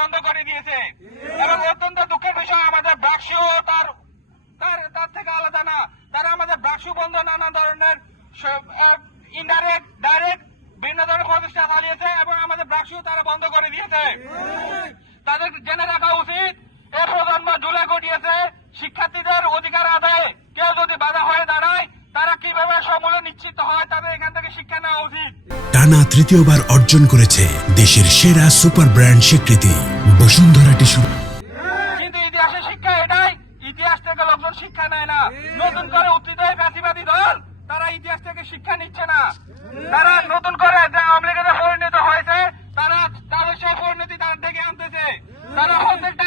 বন্ধ করে দিয়েছে। এবং অত্যন্ত দুঃখের বিষয় আমাদের ব্রাকসু তার থেকে আলাদা না, তারা আমাদের ব্রাকসু বন্ধ নানা ধরনের ইনডাইরেক্ট ডাইরেক্ট ভিন্ন ধরনের প্রচেষ্টা চালিয়েছে এবং আমাদের ব্রাকসু তারা বন্ধ করে দিয়েছে। তাদের জেনে রাখা উচিত এ প্রজন্ম ধুলে ঘটিয়েছে শিক্ষার্থীদের অধিকার আদায়ে কেউ যদি বাধা হয়ে দাঁড়ায় তারা কিভাবে সমূলে নিশ্চিত হয়, তাদের এখান থেকে শিক্ষা নেওয়া উচিত। টানা তৃতীয়বার অর্জন করেছে দেশের সেরা সুপার ব্র্যান্ড স্বীকৃতি বসুন্ধরা টিস্যু। কিন্তু ইতিহাসের শিক্ষা এটাই, ইতিহাস থেকে লোকজন শিক্ষা নেয় না। নতুন করে উত্থিত ফ্যাসিবাদী দল তারা ইতিহাস থেকে শিক্ষা নিচ্ছে না। তারা নতুন করে আওয়ামী লীগের পরিণত হয়েছে, তারা তাদের সেই পরিণতি তার ডেকে আনতেছে। তারা প্রত্যেকটা